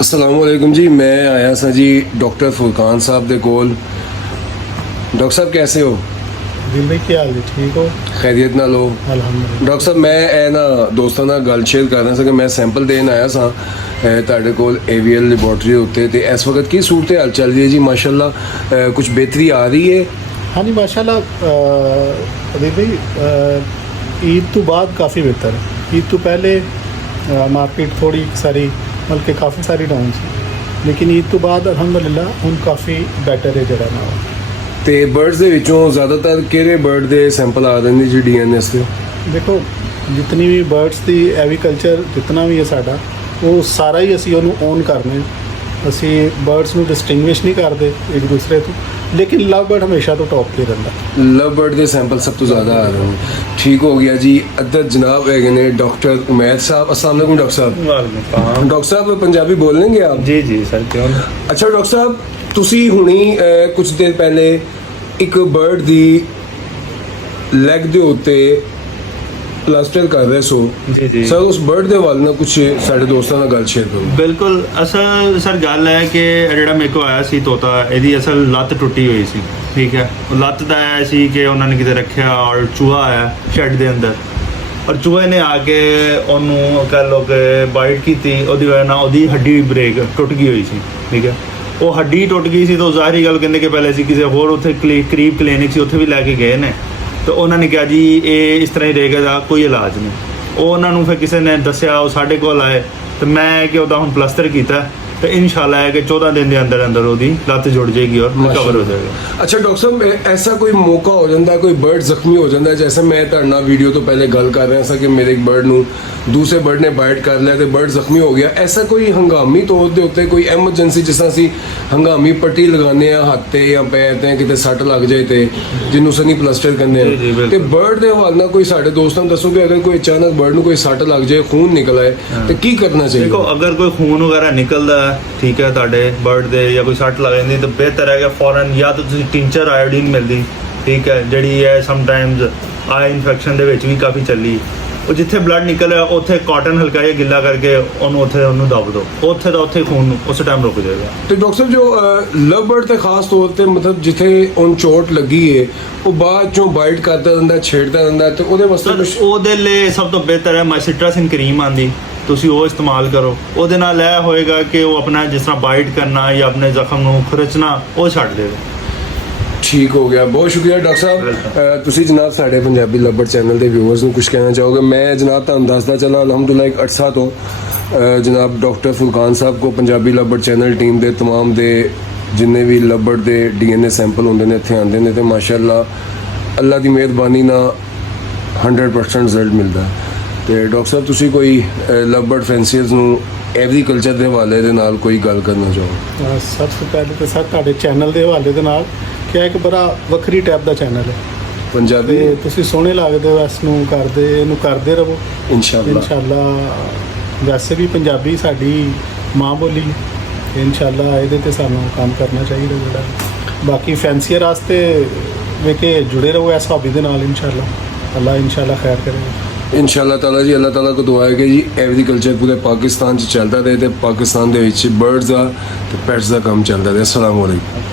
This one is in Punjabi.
अस्सलामुअलैकुम जी, मैं आया सा जी डॉक्टर फुरकान साहब दे कोल। डॉक्टर साहब कैसे हो? दिल भाई ਕੀ ਹਾਲ ਜੀ ਠੀਕ ਹੋ? खैरियत नाल हो? ਅਲਹਮਦੁਲਿਲਾ। ਡਾਕਟਰ ਸਾਹਿਬ ਮੈਂ ਇਹ ਨਾ ਦੋਸਤਾਂ ਨਾਲ ਗੱਲ ਸ਼ੇਅਰ ਕਰ ਰਿਹਾ ਸੀ ਕਿ ਮੈਂ ਸੈਂਪਲ ਦੇਣ ਆਇਆ ਸਾਂ ਤੁਹਾਡੇ ਕੋਲ AVL ਲੈਬੋਰਟਰੀ ਉੱਤੇ ਤੇ ਇਸ ਵਕਤ ਕੀ ਸੂਰਤ ਹਾਲ ਚੱਲ ਰਹੀ ਹੈ ਜੀ? ਮਾਸ਼ਾਅੱਲਾ ਕੁਝ ਬਿਹਤਰੀ ਆ ਰਹੀ ਹੈ? ਹਾਂਜੀ ਮਾਸ਼ਾਅੱਲਾ ਅਦੀਬ भाई ईद तो बाद काफ़ी बेहतर है। ईद तो पहले मार्केट थोड़ी सारी बल्कि काफ़ी सारी डाउन सी, लेकिन ईद तो बाद अल्हम्दुलिल्लाह ਹੁਣ ਕਾਫੀ ਬੈਟਰ ਹੈ ਜਿਹੜਾ ਨਾ। ਤੇ ਬਰਡਸ ਦੇ ਵਿੱਚੋਂ ਜ਼ਿਆਦਾਤਰ ਕਿਹੜੇ ਬਰਡ ਦੇ ਸੈਂਪਲ ਆ ਰਹੇ ਨੇ ਜੀ DNA ਤੇ? ਦੇਖੋ ਜਿਤਨੀ ਵੀ ਬਰਡਸ ਦੀ ਐਵੀਕਲਚਰ ਜਿਤਨਾ ਵੀ ਹੈ ਸਾਡਾ ਉਹ ਸਾਰਾ ਹੀ ਅਸੀਂ ਉਹਨੂੰ ਓਨ ਕਰਨੇ। ਅਸੀਂ ਬਰਡਸ ਨੂੰ ਡਿਸਟਿੰਗੁਇਸ਼ ਨਹੀਂ ਕਰਦੇ ਇੱਕ ਦੂਸਰੇ ਤੋਂ, ਲੇਕਿਨ ਲਵ ਬਰਡ ਹਮੇਸ਼ਾ ਤੋਂ ਟੌਪ ਤੇ ਰਹਿੰਦਾ। ਲਵ ਬਰਡ ਦੇ ਸੈਂਪਲ ਸਭ ਤੋਂ ਜ਼ਿਆਦਾ ਆ ਰਹੇ ਨੇ। ਠੀਕ ਹੋ ਗਿਆ ਜੀ। ਅੱਧਰ ਜਨਾਬ ਹੈਗੇ ਨੇ ਡਾਕਟਰ ਉਮੈਦ ਸਾਹਿਬ। अस्सलाम वालेकुम डॉक्टर साहब। डॉक्टर साहब पंजाबी बोल लेंगे आप? जी जी सर क्यों नहीं। अच्छा डॉक्टर साहब ਤੁਸੀਂ ਹੁਣੀ ਕੁਝ ਦਿਨ ਪਹਿਲੇ ਇੱਕ ਬਰਡ ਦੀ ਲੈਗ ਦੇ ਉੱਤੇ ਪਲਾਸਟਰ ਕਰ ਰਹੇ ਸੋ ਜੀ ਜੀ ਸਰ ਉਸ ਬਰਡ ਦੇ ਹਵਾਲੇ ਨਾਲ ਕੁਝ ਸਾਡੇ ਦੋਸਤਾਂ ਨਾਲ ਗੱਲ ਸ਼ੇਅਰ ਕਰੋ। ਬਿਲਕੁਲ ਅਸਲ ਸਰ ਗੱਲ ਹੈ ਕਿ ਇਹ ਜਿਹੜਾ ਮੇਰੇ ਕੋਲ ਆਇਆ ਸੀ ਤੋਤਾ, ਇਹਦੀ ਅਸਲ ਲੱਤ ਟੁੱਟੀ ਹੋਈ ਸੀ। ਠੀਕ ਹੈ, ਉਹ ਲੱਤ ਦਾ ਆਇਆ ਸੀ ਕਿ ਉਹਨਾਂ ਨੇ ਕਿਤੇ ਰੱਖਿਆ ਔਰ ਚੂਹਾ ਆਇਆ ਸ਼ੈੱਡ ਦੇ ਅੰਦਰ, ਔਰ ਚੂਹੇ ਨੇ ਆ ਕੇ ਉਹਨੂੰ ਕਹਿ ਲਓ ਕਿ ਬਾਈਟ ਕੀਤੀ। ਉਹਦੀ ਵਜ੍ਹਾ ਨਾਲ ਉਹਦੀ ਹੱਡੀ ਬ੍ਰੇਕ ਟੁੱਟ ਗਈ ਹੋਈ ਸੀ। ਠੀਕ ਹੈ, ਉਹ ਹੱਡੀ ਟੁੱਟ ਗਈ ਸੀ ਤਾਂ ਜ਼ਾਹਿਰੀ ਗੱਲ ਕਹਿੰਦੇ ਕਿ ਪਹਿਲੇ ਸੀ ਕਿਸੇ ਹੋਰ ਉੱਥੇ ਕਰੀਬ ਕਲੀਨਿਕ ਸੀ, ਉੱਥੇ ਵੀ ਲੈ ਕੇ ਗਏ ਨੇ ਤੇ ਉਹਨਾਂ ਨੇ ਕਿਹਾ ਜੀ ਇਹ ਇਸ ਤਰ੍ਹਾਂ ਹੀ ਰਹੇਗਾ, ਦਾ ਕੋਈ ਇਲਾਜ ਨਹੀਂ। ਉਹ ਉਹਨਾਂ ਨੂੰ ਫਿਰ ਕਿਸੇ ਨੇ ਦੱਸਿਆ, ਉਹ ਸਾਡੇ ਕੋਲ ਆਏ ਤੇ ਮੈਂ ਕਿ ਉਹਦਾ ਹੁਣ ਪਲਸਤਰ ਕੀਤਾ ਤੇ ਇਨਸ਼ਾਅੱਲਾ ਹੈ ਕਿ 14 ਦਿਨ ਦੇ ਅੰਦਰ ਅੰਦਰ ਉਹਦੀ ਲੱਤ ਜੁੜ ਜਾਏਗੀ ਔਰ ਰਿਕਵਰ ਹੋ ਜਾਏਗਾ। ਅੱਛਾ ਡਾਕਟਰ ਸਾਹਿਬ ਐਸਾ ਕੋਈ ਮੌਕਾ ਹੋ ਜਾਂਦਾ ਕੋਈ ਬਰਡ ਜ਼ਖਮੀ ਹੋ ਜਾਂਦਾ, ਜੈਸੇ ਮੈਂ ਤੁਹਾਡੇ ਨਾਲ ਵੀਡੀਓ ਤੋਂ ਪਹਿਲੇ ਗੱਲ ਕਰ ਰਿਹਾ ਸੀ ਕਿ ਮੇਰੇ ਇੱਕ ਬਰਡ ਨੂੰ ਦੂਸਰੇ ਬਰਡ ਨੇ ਬਾਈਟ ਕਰ ਲਿਆ ਤੇ ਬਰਡ ਜ਼ਖਮੀ ਹੋ ਗਿਆ, ਐਸਾ ਕੋਈ ਹੰਗਾਮੀ ਤੌਰ ਦੇ ਉੱਤੇ ਕੋਈ ਐਮਰਜੈਂਸੀ ਜਿਸ ਤਰ੍ਹਾਂ ਅਸੀਂ ਹੰਗਾਮੀ ਪੱਟੀ ਲਗਾਉਂਦੇ ਆ ਹੱਥ ਤੇ ਜਾਂ ਪੈਰ ਤੇ ਕਿਤੇ ਸੱਟ ਲੱਗ ਜਾਏ ਤੇ ਜਿਹਨੂੰ ਸਨੀ ਪਲਸਟਰ ਕਹਿੰਦੇ ਆ, ਤੇ ਬਰਡ ਦੇ ਹਵਾਲੇ ਨਾਲ ਕੋਈ ਸਾਡੇ ਦੋਸਤਾਂ ਨੂੰ ਦੱਸੋ ਕਿ ਅਗਰ ਕੋਈ ਅਚਾਨਕ ਬਰਡ ਨੂੰ ਕੋਈ ਸੱਟ ਲੱਗ ਜਾਏ, ਖੂਨ ਨਿਕਲ ਆਏ ਤੇ ਕੀ ਕਰਨਾ ਚਾਹੀਦਾ? ਦੇਖੋ ਅਗਰ ਕੋਈ ਖੂਨ ਵਗੈਰਾ ਨਿਕਲਦਾ ਹੈ, ਠੀਕ ਹੈ, ਤੁਹਾਡੇ ਬਰਡ ਦੇ ਜਾਂ ਕੋਈ ਸੱਟ ਲੱਗ ਜਾਂਦੀ ਤਾਂ ਬਿਹਤਰ ਹੈ ਕਿ ਫੌਰਨ ਜਾਂ ਤਾਂ ਤੁਸੀਂ ਟਿੰਚਰ ਆਇਓਡੀਨ ਮਿਲਦੀ, ਠੀਕ ਹੈ, ਜਿਹੜੀ ਹੈ ਸਮਟਾਈਮਸ ਆਈ ਇਨਫੈਕਸ਼ਨ ਦੇ ਵਿੱਚ ਵੀ ਕਾਫੀ ਚੱਲੀ। ਉਹ ਜਿੱਥੇ ਬਲੱਡ ਨਿਕਲਿਆ ਉੱਥੇ ਕਾਟਨ ਹਲਕਾ ਜਿਹਾ ਗਿੱਲਾ ਕਰਕੇ ਉਹਨੂੰ ਦਬ ਦਿਓ, ਉੱਥੇ ਦਾ ਉੱਥੇ ਖੂਨ ਉਸ ਟਾਈਮ ਰੁਕ ਜਾਏਗਾ। ਤੇ ਡਾਕਟਰ ਸਾਹਿਬ ਜੋ ਲਵ ਬਰਡ ਤੇ ਖਾਸ ਤੌਰ ਤੇ ਮਤਲਬ ਜਿੱਥੇ ਉਹਨ ਚੋਟ ਲੱਗੀ ਹੈ ਉਹ ਬਾਅਦ ਚੋਂ ਬਾਈਟ ਕਰਦਾ ਰਹਿੰਦਾ, ਛੇੜਦਾ ਰਹਿੰਦਾ, ਤੇ ਉਹਦੇ ਵਾਸਤੇ ਉਹਦੇ ਲਈ ਸਭ ਤੋਂ ਬਿਹਤਰ ਹੈ ਮਾਈਸਿਟਰਾਸਿਨ ਕਰੀਮ ਆਂਦੀ, ਤੁਸੀਂ ਉਹ ਇਸਤੇਮਾਲ ਕਰੋ। ਉਹਦੇ ਨਾਲ ਇਹ ਹੋਏਗਾ ਕਿ ਉਹ ਆਪਣਾ ਜਿਸ ਤਰ੍ਹਾਂ ਬਾਈਟ ਕਰਨਾ ਜਾਂ ਆਪਣੇ ਜ਼ਖਮ ਨੂੰ ਖੁਰਚਣਾ ਉਹ ਛੱਡ ਦੇਵੇ। ਠੀਕ ਹੋ ਗਿਆ, ਬਹੁਤ ਸ਼ੁਕਰੀਆ ਡਾਕਟਰ ਸਾਹਿਬ। ਤੁਸੀਂ ਜਨਾਬ ਸਾਡੇ ਪੰਜਾਬੀ ਲੱਭੜ ਚੈਨਲ ਦੇ ਵਿਊਅਰਸ ਨੂੰ ਕੁਝ ਕਹਿਣਾ ਚਾਹੋਗੇ? ਮੈਂ ਜਨਾਬ ਤੁਹਾਨੂੰ ਦੱਸਦਾ ਚੱਲਾਂ ਅਲਹਮਦੁਲਿਲਾ ਇੱਕ ਅਰਸਾ ਤੋਂ ਜਨਾਬ ਡਾਕਟਰ ਫੁਰਕਾਨ ਸਾਹਿਬ ਕੋ ਪੰਜਾਬੀ ਲੱਭੜ ਚੈਨਲ ਟੀਮ ਦੇ तमाम ਦੇ ਜਿੰਨੇ ਵੀ ਲੱਭੜ ਦੇ DNA ਸੈਂਪਲ ਹੁੰਦੇ ਨੇ ਇੱਥੇ ਆਉਂਦੇ ਨੇ ਤੇ ਮਾਸ਼ਾਅੱਲਾ ਅੱਲਾ ਦੀ ਮਿਹਰਬਾਨੀ ਨਾਲ 100% ਰਿਜ਼ਲਟ ਮਿਲਦਾ। ਤੇ ਡਾਕਟਰ ਸਾਹਿਬ ਤੁਸੀਂ ਕੋਈ ਲੱਭੜ ਫੈਂਸੀਅਰਸ ਨੂੰ ਐਗਰੀਕਲਚਰ ਦੇ ਹਵਾਲੇ ਦੇ ਨਾਲ ਕੋਈ ਗੱਲ ਕਰਨਾ ਚਾਹੋ? ਸਭ ਤੋਂ ਪਹਿਲੇ ਤਾਂ ਸਰ ਤੁਹਾਡੇ ਚੈਨਲ ਦੇ ਹਵਾਲੇ ਦੇ ਨਾਲ ਕਿ ਇੱਕ ਬੜਾ ਵੱਖਰੀ ਟਾਈਪ ਦਾ ਚੈਨਲ ਹੈ ਪੰਜਾਬੀ, ਤੇ ਤੁਸੀਂ ਸੋਹਣੇ ਲੱਗਦੇ ਹੋ, ਇਸ ਨੂੰ ਇਹਨੂੰ ਕਰਦੇ ਰਹੋ ਇਨਸ਼ਾਅੱਲਾ। ਵੈਸੇ ਵੀ ਪੰਜਾਬੀ ਸਾਡੀ ਮਾਂ ਬੋਲੀ ਹੈ, ਇਨਸ਼ਾਅੱਲਾ ਇਹਦੇ ਤੇ ਸਾਨੂੰ ਕੰਮ ਕਰਨਾ ਚਾਹੀਦਾ। ਜਿਹੜਾ ਬਾਕੀ ਫੈਂਸੀਅਰ ਵਾਸਤੇ ਵੇਖੇ ਜੁੜੇ ਰਹੋ ਇਸ ਹੌਬੀ ਦੇ ਨਾਲ, ਇਨਸ਼ਾਅੱਲਾ ਅੱਲਾ ਇਨਸ਼ਾਅੱਲਾ ਖੈਰ ਕਰੇਗਾ इंशाअल्लाह ताला जी। अल्लाह ताला को दुआ है कि जी एग्रीकल्चर पूरे पाकिस्तान च चलता रहे, तो पाकिस्तान के बर्ड्स का पेट्स का काम चलता रहे। अस्सलाम वालेकुम।